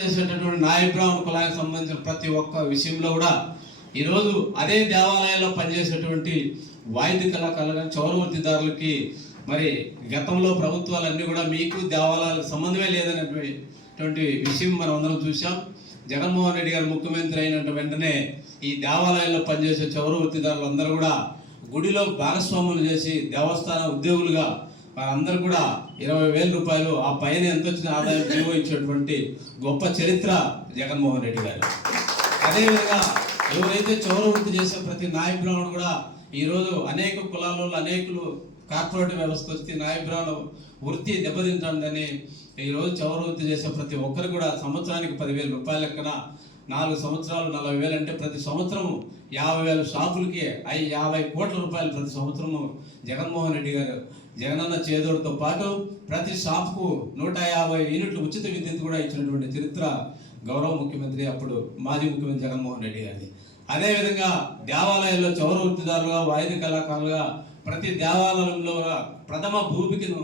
చేసేటటువంటి నాయ బ్రాహ్మణ కులానికి సంబంధించిన ప్రతి ఒక్క విషయంలో కూడా ఈరోజు అదే దేవాలయాల్లో పనిచేసేటువంటి వాయిద్య కళాకారులు కానీ చౌరవృత్తిదారులకి మరి గతంలో ప్రభుత్వాలన్నీ కూడా మీకు దేవాలయాలకు సంబంధమే లేదనేటువంటి విషయం మనం అందరం చూసాం. జగన్మోహన్ రెడ్డి గారు ముఖ్యమంత్రి అయిన వెంటనే ఈ దేవాలయాల్లో పనిచేసే చౌరవృత్తిదారులు అందరూ కూడా గుడిలో భాగస్వాములు చేసి దేవస్థాన ఉద్యోగులుగా వారందరూ కూడా 20,000 రూపాయలు ఆ పైన ఎంత వచ్చిన ఆదాయం జీవో ఇచ్చేటువంటి గొప్ప చరిత్ర జగన్మోహన్ రెడ్డి గారు. అదేవిధంగా ఎవరైతే చౌరవృత్తి చేసే ప్రతి నాయ బ్రాహ్మణుడు కూడా ఈరోజు అనేక కులాలలో అనేకులు కార్పొరేట్ వ్యవస్థ వస్తే నాయ బ్రాహ్మణ వృత్తి దెబ్బతింటుందని ఈరోజు చౌరవృత్తి చేసే ప్రతి ఒక్కరు కూడా సంవత్సరానికి 10,000 రూపాయల లెక్కన 4 సంవత్సరాలు 40,000 అంటే ప్రతి సంవత్సరము 50,000 షాపులకి 50 కోట్ల రూపాయలు ప్రతి సంవత్సరము జగన్మోహన్ రెడ్డి గారు జగనన్న చేదోడుతో పాటు ప్రతి షాప్కు 150 యూనిట్లు ఉచిత విద్యుత్ కూడా ఇచ్చినటువంటి చరిత్ర గౌరవ ముఖ్యమంత్రి అప్పుడు మాజీ ముఖ్యమంత్రి జగన్మోహన్ రెడ్డి గారిది. అదేవిధంగా దేవాలయాల్లో చౌరవృత్తిదారులుగా వాయిద్య కళాకారులుగా ప్రతి దేవాలయంలో ప్రథమ భూమికను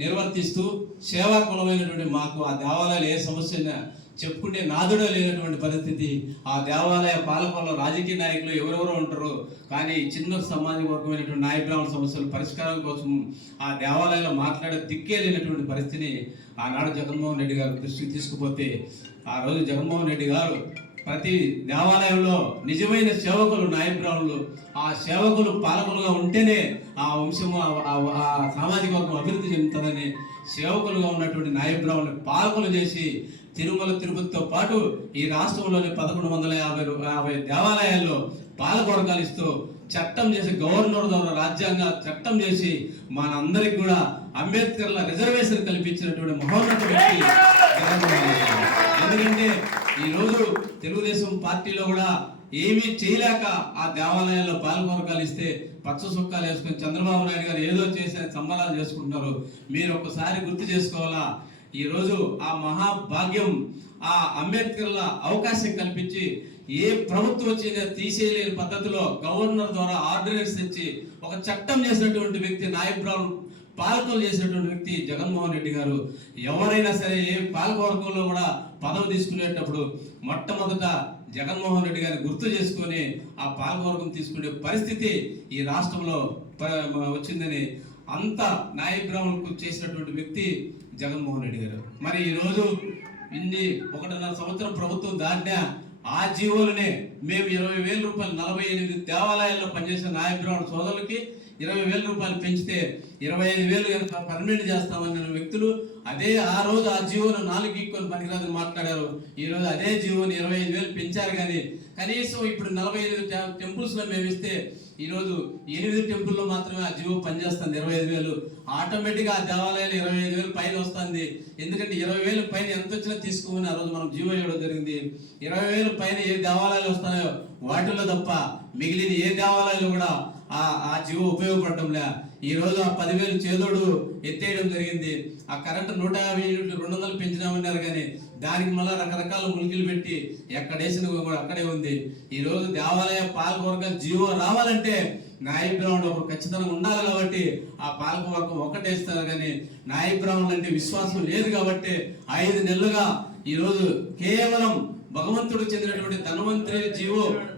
నిర్వర్తిస్తూ సేవా కులమైనటువంటి మాకు ఆ దేవాలయాలు ఏ సమస్య చెప్పుకుంటే నాదుడే లేనటువంటి పరిస్థితి. ఆ దేవాలయ పాలకుల్లో రాజకీయ నాయకులు ఎవరెవరో ఉంటారు, కానీ చిన్న సామాజిక వర్గమైనటువంటి నాయ బ్రాహ్మణ సమస్యల పరిష్కారం కోసం ఆ దేవాలయంలో మాట్లాడే దిక్కే లేనటువంటి పరిస్థితిని ఆనాడు జగన్మోహన్ రెడ్డి గారు దృష్టికి తీసుకుపోతే ఆ రోజు జగన్మోహన్ రెడ్డి గారు ప్రతి దేవాలయంలో నిజమైన సేవకులు నాయ బ్రాహ్మణులు, ఆ సేవకులు పాలకులుగా ఉంటేనే ఆ వంశము ఆ సామాజిక వర్గం అభివృద్ధి చెందుతుందని సేవకులుగా ఉన్నటువంటి నాయ బ్రాహ్మణులు పాలకులు చేసి తిరుమల తిరుపతితో పాటు ఈ రాష్ట్రంలోని 1150 దేవాలయాల్లో పాలకవర్గాలు ఇస్తూ చట్టం చేసి గవర్నర్ ద్వారా రాజ్యాంగ చట్టం చేసి మనందరికి కూడా అంబేద్కర్ల రిజర్వేషన్ కల్పించినటువంటి మహోన్నత వ్యక్తి. ఎందుకంటే ఈరోజు తెలుగుదేశం పార్టీలో కూడా ఏమీ చేయలేక ఆ దేవాలయాల్లో పాలకవర్గాలు ఇస్తే పచ్చ సొక్కాలు వేసుకొని చంద్రబాబు నాయుడు గారు ఏదో చేసే సంబరాలు చేసుకుంటున్నారు. మీరు ఒక్కసారి గుర్తు చేసుకోవాలా, ఈరోజు ఆ మహాభాగ్యం ఆ అంబేద్కర్ల అవకాశం కల్పించి ఏ ప్రభుత్వం వచ్చినా తీసేయలేని పద్ధతిలో గవర్నర్ ద్వారా ఆర్డినెన్స్ తెచ్చి ఒక చట్టం చేసినటువంటి వ్యక్తి నాయ బ్రాహ్మణ పాలకులు చేసినటువంటి వ్యక్తి జగన్మోహన్ రెడ్డి గారు. ఎవరైనా సరే ఏ పాలకవర్గంలో కూడా పదవి తీసుకునేటప్పుడు మొట్టమొదట జగన్మోహన్ రెడ్డి గారిని గుర్తు చేసుకొని ఆ పాలకవర్గం తీసుకునే పరిస్థితి ఈ రాష్ట్రంలో వచ్చిందని అంత నాయ బ్రాహ్మణులకు చేసినటువంటి వ్యక్తి జగన్మోహన్ రెడ్డి గారు. మరి ఈరోజు 1.5 సంవత్సరం ప్రభుత్వం దాటినా ఆ జీవోలనే మేము 20,000 రూపాయలు 48 దేవాలయాల్లో పనిచేసిన నాయ బ్రాహ్మణ సోదరులకి 20,000 రూపాయలు పెంచితే 25,000 పర్మనెంట్ చేస్తామన్న వ్యక్తులు అదే ఆ రోజు ఆ జీవోను 4 ఈక్వల్ పనికిరాదని మాట్లాడారు. ఈరోజు అదే జీవోని 25,000 పెంచారు. కానీ కనీసం ఇప్పుడు 45 టెంపుల్స్లో మేము ఇస్తే ఈరోజు 8 టెంపుల్లో మాత్రమే ఆ జీవో పనిచేస్తుంది 25,000. ఆటోమేటిక్గా ఆ దేవాలయాలు 25,000 పైన వస్తుంది. ఎందుకంటే 20,000 పైన ఎంత వచ్చినా తీసుకోమని ఆ రోజు మనం జీవో ఇవ్వడం జరిగింది. 20,000 పైన ఏ దేవాలయాలు వస్తాయో వాటిల్లో తప్ప మిగిలిన ఏ దేవాలయాలు కూడా ఆ జీవో ఉపయోగపడటంలే. ఈ రోజు ఆ 10,000 చేదోడు ఎత్తేయడం జరిగింది. ఆ కరెంటు 150 యూనిట్లు 200 పెంచినామన్నారు, కానీ దానికి మళ్ళీ రకరకాల ములికలు పెట్టి ఎక్కడేసిన కూడా అక్కడే ఉంది. ఈ రోజు దేవాలయ పాలకవర్గాలు జీవో రావాలంటే నాయ బ్రాహ్మణుడు ఒకరు ఖచ్చితంగా ఉండాలి కాబట్టి ఆ పాలకవర్గం ఒక్కటేస్తారు. కానీ నాయ బ్రాహ్మణులు అంటే విశ్వాసం లేదు కాబట్టి 5 నెలలుగా ఈరోజు కేవలం భగవంతుడికి చెందినటువంటి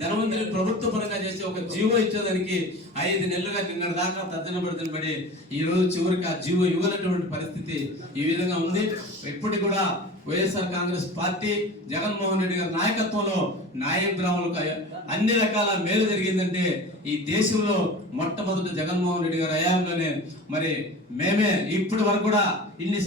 ధనవంతుని ప్రభుత్వ పరంగా చేసి ఒక జీవో ఇచ్చేదానికి 5 నెలలుగా నిన్న దాకా తద్దన పడి ఈ రోజు చివరికి ఆ జీవో ఇవ్వనటువంటి పరిస్థితి ఈ విధంగా ఉంది. ఇప్పటికి కూడా వైఎస్ఆర్ కాంగ్రెస్ పార్టీ జగన్మోహన్ రెడ్డి గారి నాయకత్వంలో నాయ బ్రాహ్మణులకు అన్ని రకాల మేలు జరిగిందంటే ఈ దేశంలో మొట్టమొదటి జగన్మోహన్ రెడ్డి గారి హయాంలోనే. మరి మేమే ఇప్పటి వరకు కూడా 8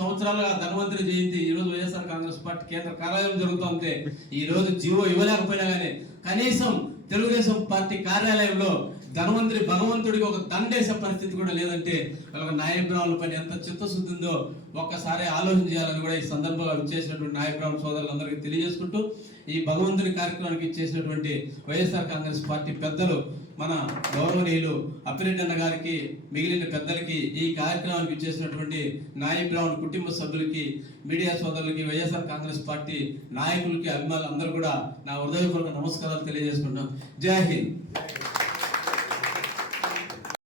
సంవత్సరాలుగా ధన్వంతరి జయంతి ఈ రోజు వైఎస్ఆర్ కాంగ్రెస్ పార్టీ కేంద్ర కార్యాలయం జరుగుతుంటే ఈ రోజు జీవో ఇవ్వలేకపోయినా కానీ కనీసం తెలుగుదేశం పార్టీ కార్యాలయంలో ధనవంతుడి భగవంతుడికి ఒక దండేసే పరిస్థితి కూడా లేదంటే వాళ్ళ నాయ బ్రాహ్మణుల పైన ఎంత చిత్తశుద్ధి ఉందో ఒక్కసారి ఆలోచన చేయాలని కూడా ఈ సందర్భంలో ఇచ్చేసినటువంటి నాయ బ్రాహ్మణ సోదరులందరికీ తెలియజేసుకుంటూ ఈ భగవంతుడి కార్యక్రమానికి ఇచ్చేసినటువంటి వైఎస్ఆర్ కాంగ్రెస్ పార్టీ పెద్దలు మన గౌరవనీయులు అప్పిరెడ్డి అన్న గారికి మిగిలిన పెద్దలకి ఈ కార్యక్రమానికి ఇచ్చేసినటువంటి నాయ బ్రాహ్మణ కుటుంబ సభ్యులకి మీడియా సోదరులకి వైఎస్ఆర్ కాంగ్రెస్ పార్టీ నాయకులకి అభిమానులు అందరూ కూడా నా హృదయపూర్వక నమస్కారాలు తెలియజేసుకుంటున్నాం. జై హింద్.